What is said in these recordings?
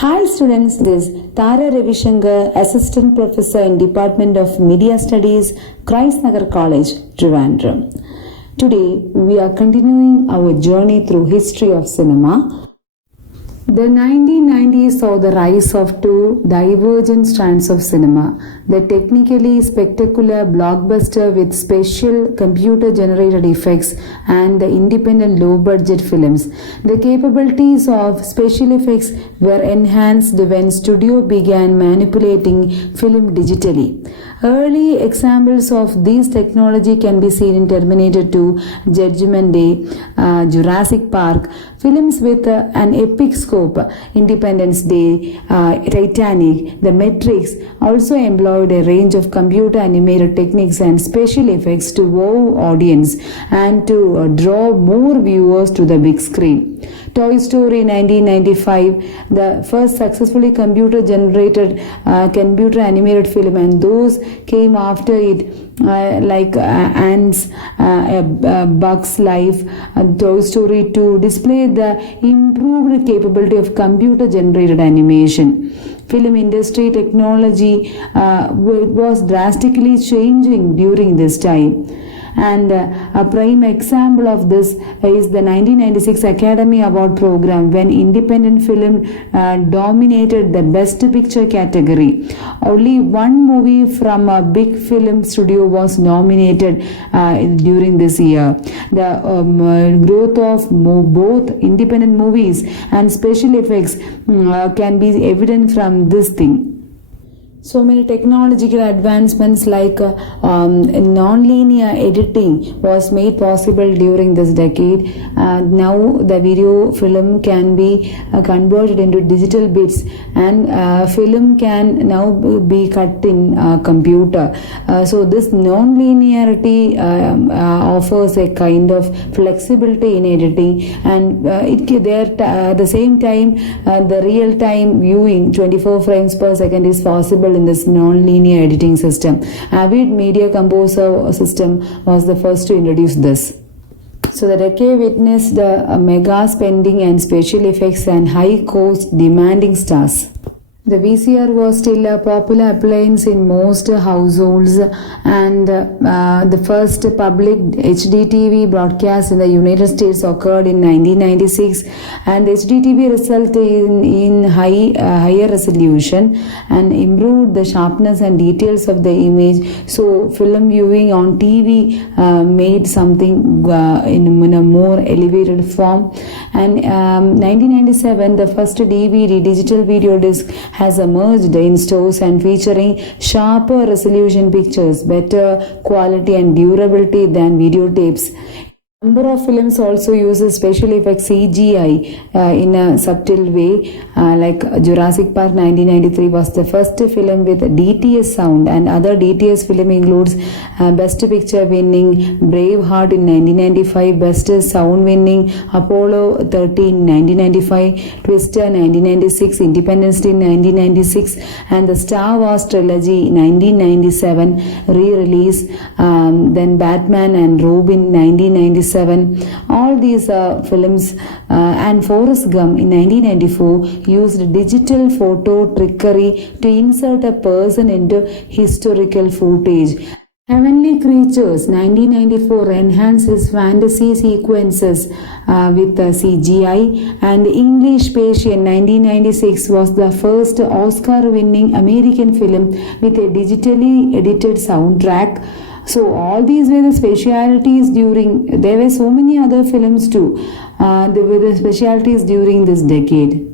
Hi students, this is Thara Ravisankar, Assistant Professor in Department of Media Studies, Nagar College, Trivandrum. Today we are continuing our journey through history of cinema. The 1990s saw the rise of two divergent strands of cinema. The technically spectacular blockbuster with special computer-generated effects and the independent low-budget films. The capabilities of special effects were enhanced when studio began manipulating film digitally. Early examples of this technology can be seen in Terminator 2, Judgment Day, Jurassic Park, films with an epic scope, Independence Day, Titanic, The Matrix also employed a range of computer animated techniques and special effects to wow audience and to draw more viewers to the big screen. Toy Story 1995, the first successfully computer animated film, and those came after it like Ants, Bug's Life, Toy Story 2 displayed the improved capability of computer generated animation. Film industry technology was drastically changing during this time. And a prime example of this is the 1996 Academy Award program, when independent film dominated the Best Picture category. Only one movie from a big film studio was nominated during this year. The growth of both independent movies and special effects can be evident from this thing. So many technological advancements like non-linear editing was made possible during this decade. Now the video film can be converted into digital bits, and film can now be cut in computer. So this non-linearity offers a kind of flexibility in editing, and at the same time the real-time viewing 24 frames per second is possible in this non-linear editing system. Avid Media Composer system was the first to introduce this. So the decade witnessed mega spending and special effects and high cost demanding stars. The VCR was still a popular appliance in most households, and the first public HD TV broadcast in the United States occurred in 1996, and the HD TV resulted in higher resolution and improved the sharpness and details of the image. So film viewing on TV made something in a more elevated form. And 1997, the first DVD digital video disc has emerged in stores and featuring sharper resolution pictures, better quality and durability than videotapes. Number of films also uses special effects CGI in a subtle way, like Jurassic Park 1993 was the first film with DTS sound, and other DTS film includes Best Picture winning Braveheart in 1995, Best Sound winning Apollo 13 1995, Twister 1996, Independence Day 1996, and the Star Wars trilogy 1997 re-release, then Batman and Robin 1997. All these films and Forrest Gump in 1994 used digital photo trickery to insert a person into historical footage. Heavenly Creatures 1994 enhances fantasy sequences with CGI, and English Patient 1996 was the first Oscar-winning American film with a digitally edited soundtrack. So all these were the specialities during, there were so many other films too, there were the specialities during this decade.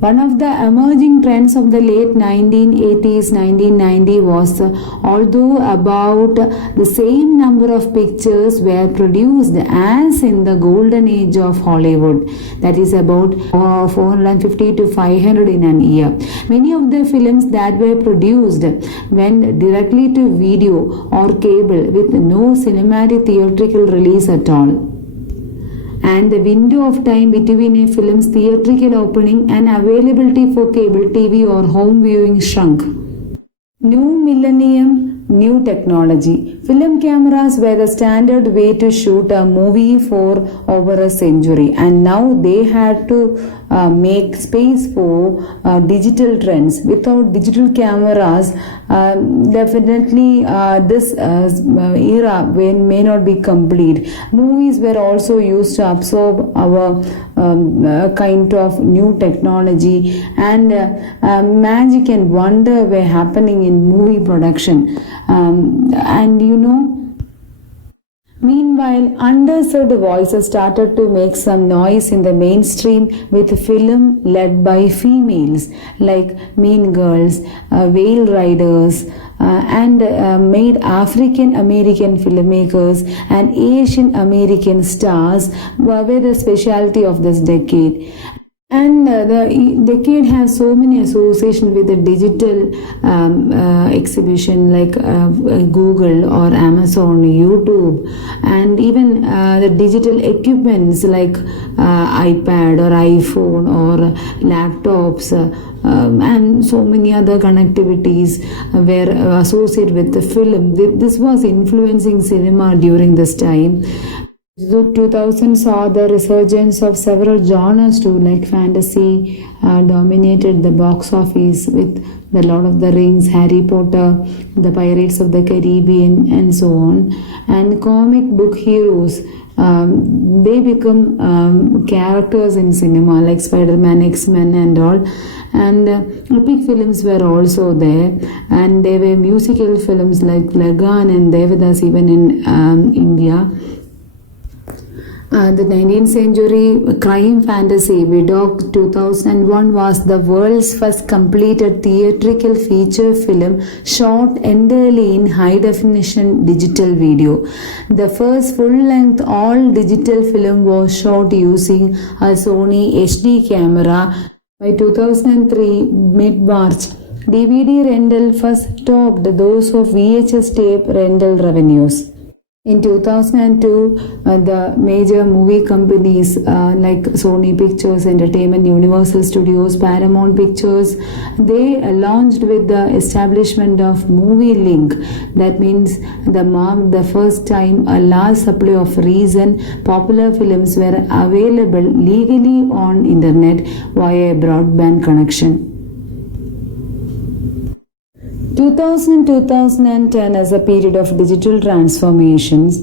One of the emerging trends of the late 1980s, 1990 was although about the same number of pictures were produced as in the golden age of Hollywood, that is about 450 to 500 in an year. Many of the films that were produced went directly to video or cable with no cinematic theatrical release at all. And the window of time between a film's theatrical opening and availability for cable TV or home viewing shrunk. New millennium New technology. Film cameras were the standard way to shoot a movie for over a century, and now they had to make space for digital trends. Without digital cameras, definitely this era may not be complete. Movies were also used to absorb our kind of new technology, and magic and wonder were happening in movie production. Meanwhile, underserved voices started to make some noise in the mainstream with film led by females like Mean Girls, Whale Riders, and made African American filmmakers and Asian American stars were the specialty of this decade. And the decade has so many associations with the digital exhibition like Google or Amazon, YouTube, and even the digital equipments like iPad or iPhone or laptops. And so many other connectivities were associated with the film. This was influencing cinema during this time. So 2000 saw the resurgence of several genres too, like fantasy dominated the box office with The Lord of the Rings, Harry Potter, The Pirates of the Caribbean, and so on. And comic book heroes, they become characters in cinema like Spider-Man, X-Men and all. And epic films were also there, and there were musical films like Lagan and Devadas even in India. The 19th century crime fantasy Vidocq 2001 was the world's first completed theatrical feature film shot entirely in high-definition digital video. The first full-length all-digital film was shot using a Sony HD camera. By 2003, mid-March, DVD rental first topped those of VHS tape rental revenues. In 2002, the major movie companies like Sony Pictures Entertainment, Universal Studios, Paramount Pictures, they launched with the establishment of Movie Link. That means marked the first time a large supply of recent popular films were available legally on internet via a broadband connection. 2000-2010 as a period of digital transformations.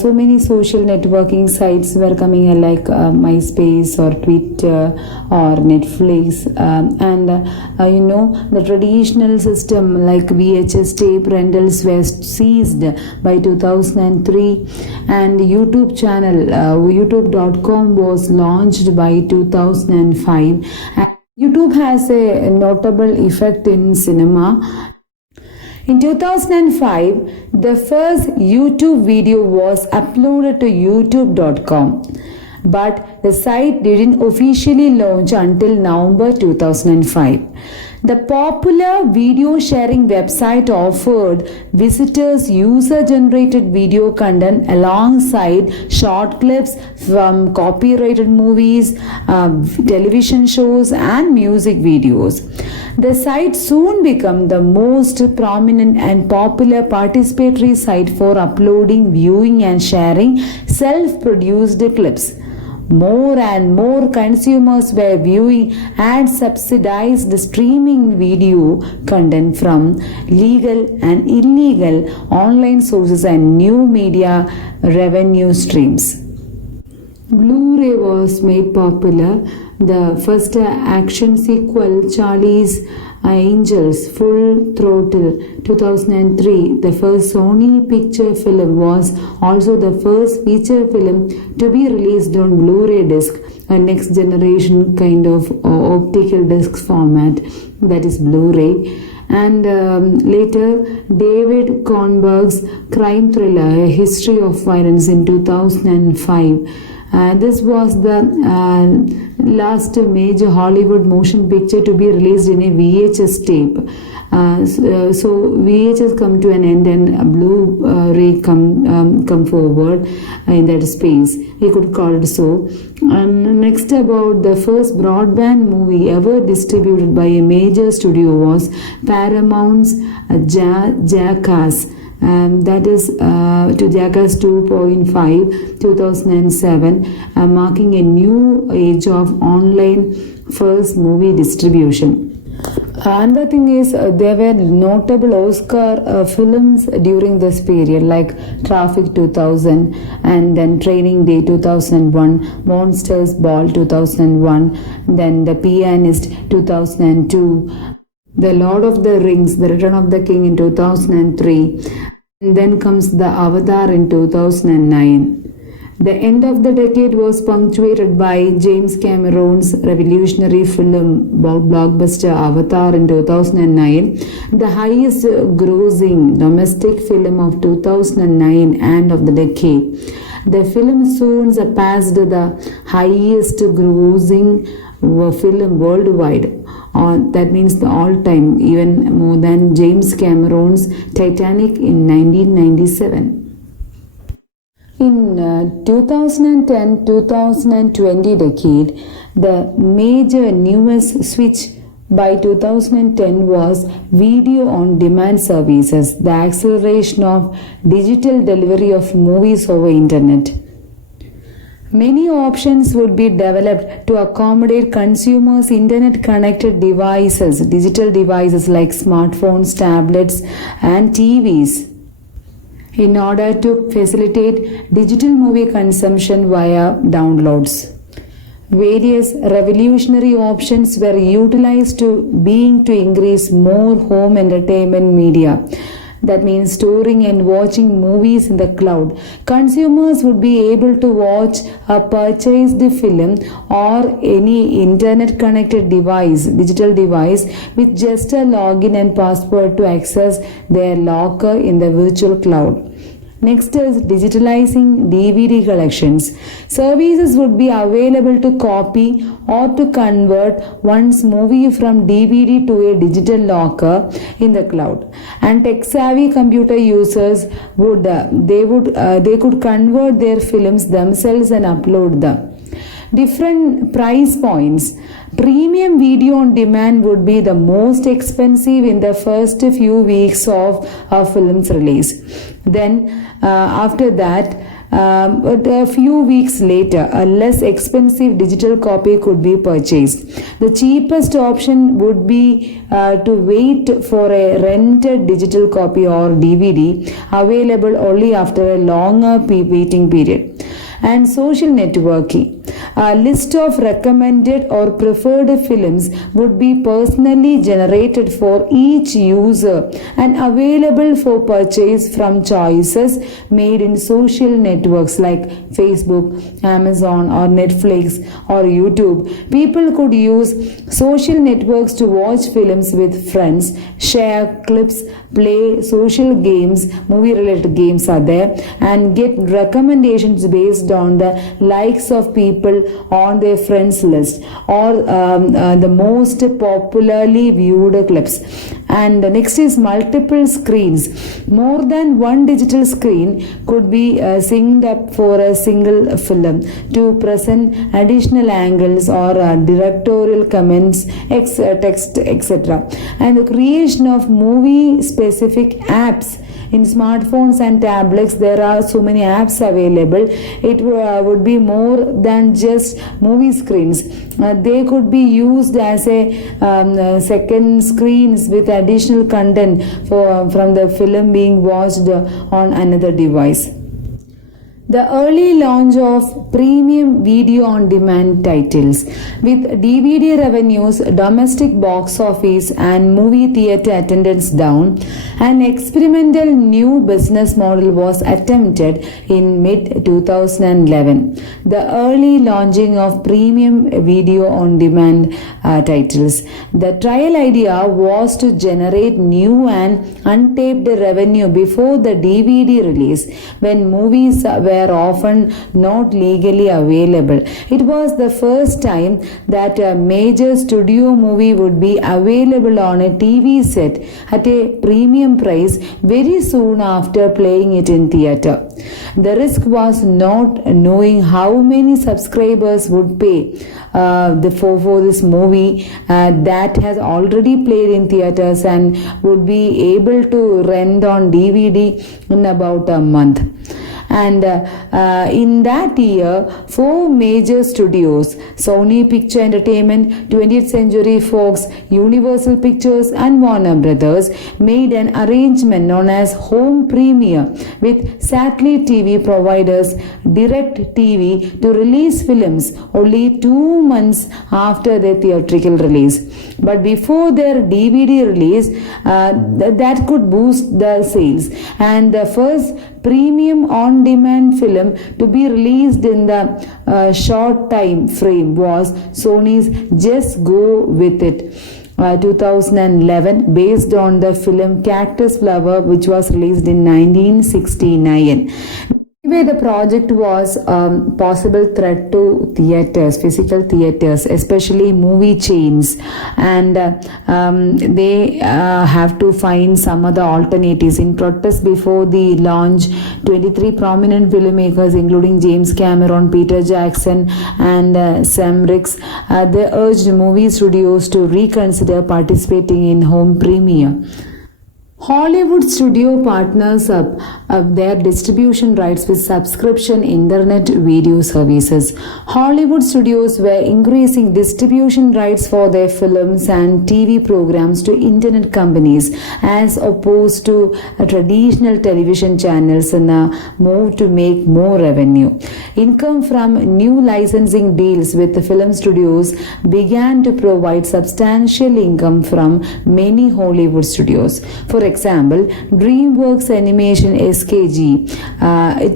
So many social networking sites were coming like MySpace or Twitter or Netflix, and the traditional system like VHS tape rentals were seized by 2003, and YouTube channel YouTube.com was launched by 2005. YouTube has a notable effect in cinema. In 2005, the first YouTube video was uploaded to YouTube.com, but the site didn't officially launch until November 2005. The popular video sharing website offered visitors user-generated video content alongside short clips from copyrighted movies, television shows, and music videos. The site soon became the most prominent and popular participatory site for uploading, viewing, and sharing self-produced clips. More and more consumers were viewing ad-subsidized streaming video content from legal and illegal online sources and new media revenue streams. Blu-ray was made popular. The first action sequel, Charlie's Angels Full Throttle 2003, the first Sony picture film, was also the first feature film to be released on Blu-ray disc, a next generation kind of optical disc format, that is Blu-ray. And later, David Cronenberg's crime thriller, A History of Violence in 2005. This was the last major Hollywood motion picture to be released in a VHS tape. So VHS come to an end and Blu-ray come forward in that space. We could call it so. Next, about the first broadband movie ever distributed by a major studio was Paramount's Jackass. That is to Jackass 2.5 2007, marking a new age of online first movie distribution. Another thing is there were notable Oscar films during this period, like Traffic 2000 and then Training Day 2001, Monsters Ball 2001, then The Pianist 2002, The Lord of the Rings, The Return of the King in 2003, and then comes The Avatar in 2009. The end of the decade was punctuated by James Cameron's revolutionary film blockbuster Avatar in 2009, the highest grossing domestic film of 2009 and of the decade. The film soon surpassed the highest grossing film worldwide. That means the all-time, even more than James Cameron's Titanic in 1997. In 2010-2020 decade, the major newest switch by 2010 was video on demand services, the acceleration of digital delivery of movies over internet. Many options would be developed to accommodate consumers' internet-connected devices, digital devices like smartphones, tablets, and TVs, in order to facilitate digital movie consumption via downloads. Various revolutionary options were utilized to increase more home entertainment media. That means storing and watching movies in the cloud. Consumers would be able to watch a purchased film or any internet connected device, digital device, with just a login and password to access their locker in the virtual cloud. Next is digitalizing DVD collections. Services would be available to copy or to convert one's movie from DVD to a digital locker in the cloud. And tech-savvy computer users they could convert their films themselves and upload them. Different price points. Premium video on demand would be the most expensive in the first few weeks of a film's release. Then after that, a few weeks later, a less expensive digital copy could be purchased. The cheapest option would be to wait for a rented digital copy or DVD available only after a longer waiting period. And social networking. A list of recommended or preferred films would be personally generated for each user and available for purchase from choices made in social networks like Facebook, Amazon, or Netflix, or YouTube. People could use social networks to watch films with friends, share clips, play social games, movie-related games are there, and get recommendations based on the likes of people on their friends list or the most popularly viewed clips. And next is multiple screens. More than one digital screen could be synced up for a single film to present additional angles or directorial comments, text, etc. And the creation of movie-specific apps. In smartphones and tablets, there are so many apps available. It would be more than just movie screens. They could be used as a second screens with additional content from the film being watched on another device. The early launch of premium video on demand titles. With DVD revenues, domestic box office, and movie theater attendance down, an experimental new business model was attempted in mid 2011. The early launching of premium video on demand titles. The trial idea was to generate new and untaped revenue before the DVD release, when movies were were often not legally available. It was the first time that a major studio movie would be available on a TV set at a premium price very soon after playing it in theatre. The risk was not knowing how many subscribers would pay for this movie that has already played in theatres and would be able to rent on DVD in about a month. And in that year, 4 major studios, Sony Picture Entertainment, 20th Century Fox, Universal Pictures and Warner Brothers, made an arrangement known as home premiere with satellite TV providers Direct TV to release films only 2 months after their theatrical release. But before their DVD release, that could boost the sales. And the first premium on-demand film to be released in the short time frame was Sony's Just Go With It 2011, based on the film Cactus Flower, which was released in 1969. Anyway, the project was a possible threat to theatres, physical theatres, especially movie chains, and they have to find some other alternatives. In protest before the launch, 23 prominent filmmakers, including James Cameron, Peter Jackson, and Sam Ricks, they urged movie studios to reconsider participating in home premiere. Hollywood studio partners up their distribution rights with subscription internet video services. Hollywood studios were increasing distribution rights for their films and TV programs to internet companies as opposed to traditional television channels in a move to make more revenue. Income from new licensing deals with the film studios began to provide substantial income from many Hollywood studios. For example, DreamWorks Animation SKG, a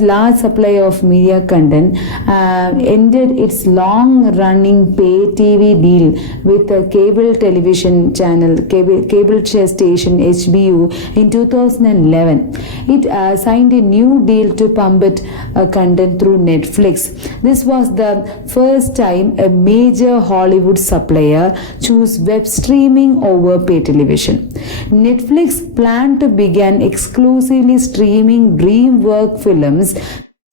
large supply of media content, ended its long-running pay TV deal with the cable television channel, cable station HBO in 2011. It signed a new deal to pump its content through Netflix. This was the first time a major Hollywood supplier chose web streaming over pay television. Netflix planned to begin exclusively streaming DreamWorks films,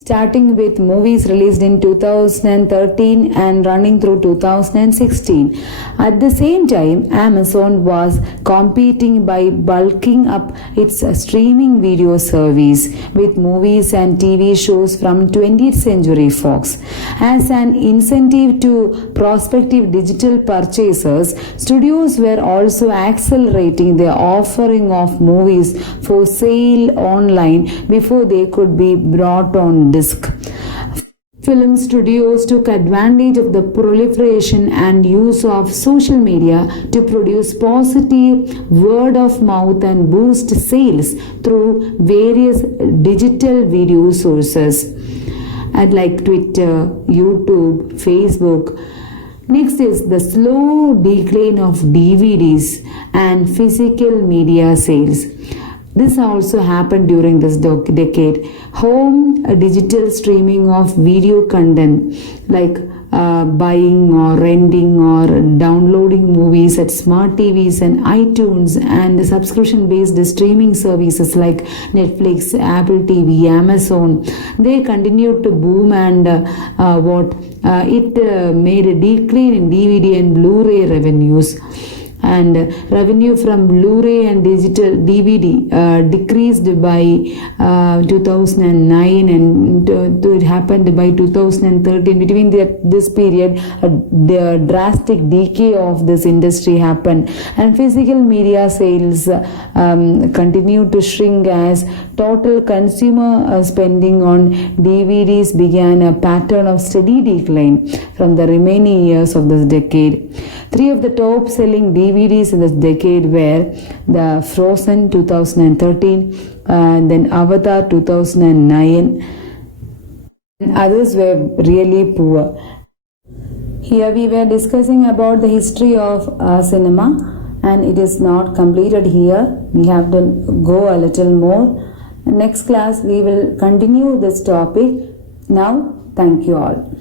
starting with movies released in 2013 and running through 2016. At the same time, Amazon was competing by bulking up its streaming video service with movies and TV shows from 20th Century Fox. As an incentive to prospective digital purchasers, studios were also accelerating their offering of movies for sale online before they could be brought on disc. Film studios took advantage of the proliferation and use of social media to produce positive word of mouth and boost sales through various digital video sources like Twitter, YouTube, Facebook. Next is the slow decline of DVDs and physical media sales. This also happened during this decade. Home digital streaming of video content like buying or renting or downloading movies at smart TVs and iTunes, and subscription-based streaming services like Netflix, Apple TV, Amazon, they continued to boom, and it made a decline in DVD and Blu-ray revenues. And revenue from Blu-ray and digital DVD decreased by 2009, and it happened by 2013. Between this period, the drastic decay of this industry happened, and physical media sales continued to shrink as total consumer spending on DVDs began a pattern of steady decline from the remaining years of this decade. 3 of the top selling DVDs in this decade were the Frozen 2013, then Avatar 2009, and others were really poor. Here we were discussing about the history of cinema, and it is not completed here. We have to go a little more. Next class we will continue this topic. Now, thank you all.